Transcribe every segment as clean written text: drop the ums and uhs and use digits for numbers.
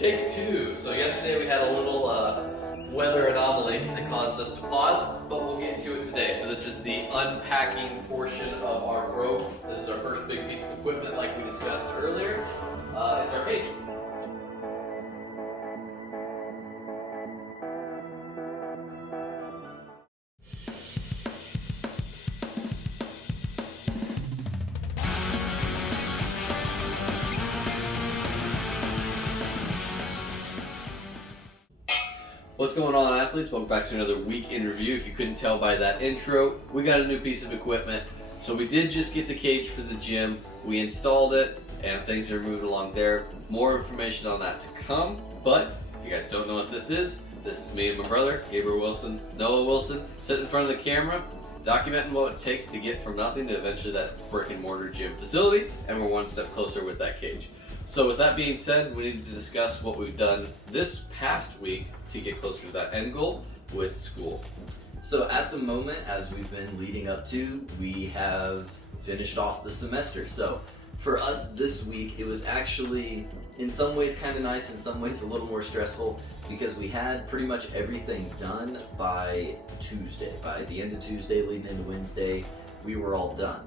Take two. So yesterday we had a little weather anomaly that caused us to pause, but we'll get to it today. So this is the unpacking portion of our rope. This is our first big piece of equipment like we discussed earlier. It's our cage. What's going on, athletes? Welcome back to another week in review. If you couldn't tell by that intro, we got a new piece of equipment. So we did just get the cage for the gym. We installed it and things are moving along there. More information on that to come. But if you guys don't know what this is me and my brother, Gabriel Wilson, Noah Wilson, sitting in front of the camera, documenting what it takes to get from nothing to eventually that brick and mortar gym facility. And we're one step closer with that cage. So with that being said, we need to discuss what we've done this past week to get closer to that end goal with school. So at the moment, as we've been leading up to, we have finished off the semester. So for us this week, it was actually in some ways kind of nice, in some ways a little more stressful, because we had pretty much everything done by Tuesday. By the end of Tuesday, leading into Wednesday, we were all done.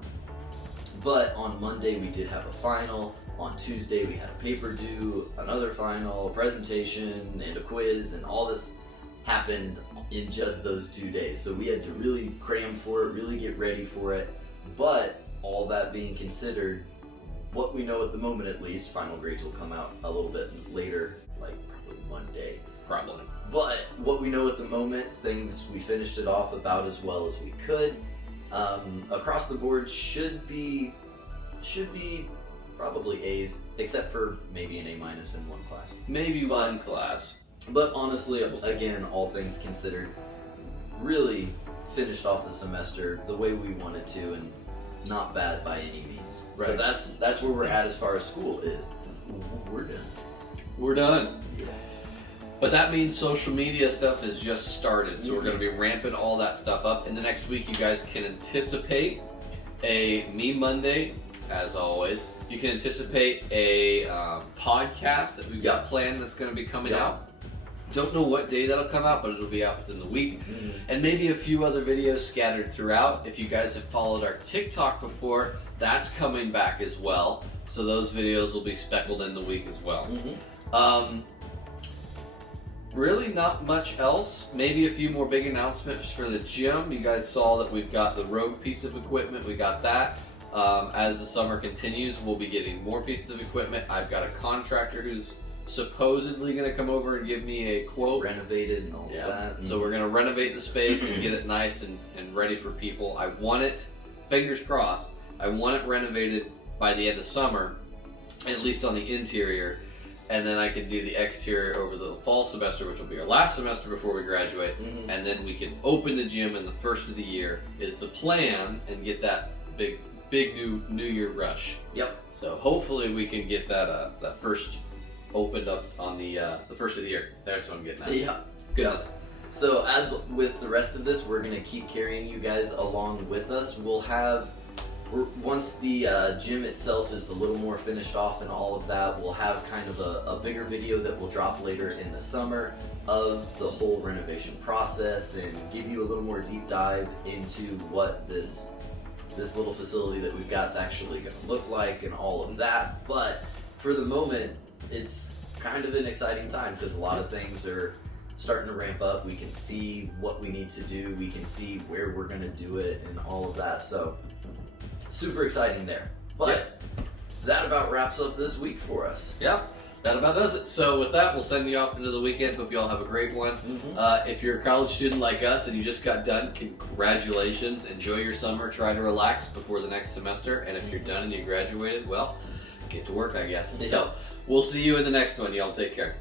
But on Monday, we did have a final. On Tuesday, we had a paper due, another final, a presentation, and a quiz, and all this happened in just those 2 days. So we had to really cram for it, really get ready for it. But all that being considered, what we know at the moment at least, final grades will come out a little bit later, like probably Monday. Probably. But what we know at the moment, we finished it off about as well as we could. Across the board should be probably A's, except for maybe an A- in one class. Maybe one class. But honestly, again, all things considered, really finished off the semester the way we wanted to, and not bad by any means. Right. So that's where we're at as far as school is. We're done. We're done. Yeah. But that means social media stuff has just started, so we're going to be ramping all that stuff up. In the next week, you guys can anticipate a Me Monday, as always. You can anticipate a podcast that we've got planned that's going to be coming out. Don't know what day that'll come out, but it'll be out within the week. And maybe a few other videos scattered throughout. If you guys have followed our TikTok before, that's coming back as well. So those videos will be speckled in the week as well. Really not much else. Maybe a few more big announcements for the gym. You guys saw that we've got the Rogue piece of equipment. We got that. As the summer continues, we'll be getting more pieces of equipment. I've got a contractor who's supposedly going to come over and give me a quote. Renovated and all that. So we're going to renovate the space and get it nice and ready for people. I want it, fingers crossed, I want it renovated by the end of summer, at least on the interior. And then I can do the exterior over the fall semester, which will be our last semester before we graduate. And then we can open the gym in the first of the year is the plan, and get that big new year rush. Yep. So hopefully we can get that first opened up on the first of the year. That's what I'm getting at. Yeah. Goodness. So as with the rest of this, we're gonna keep carrying you guys along with us. Once the gym itself is a little more finished off and all of that, we'll have kind of a bigger video that will drop later in the summer of the whole renovation process, and give you a little more deep dive into what this little facility that we've got is actually going to look like and all of that. But for the moment, it's kind of an exciting time because a lot of things are starting to ramp up. We can see what we need to do. We can see where we're going to do it and all of that. So super exciting there. But that about wraps up this week for us. Yeah, that about does it. So with that, we'll send you off into the weekend. Hope you all have a great one. If you're a college student like us and you just got done, congratulations. Enjoy your summer. Try to relax before the next semester. And if you're done and you graduated, well, get to work, I guess. So we'll see you in the next one. Y'all take care.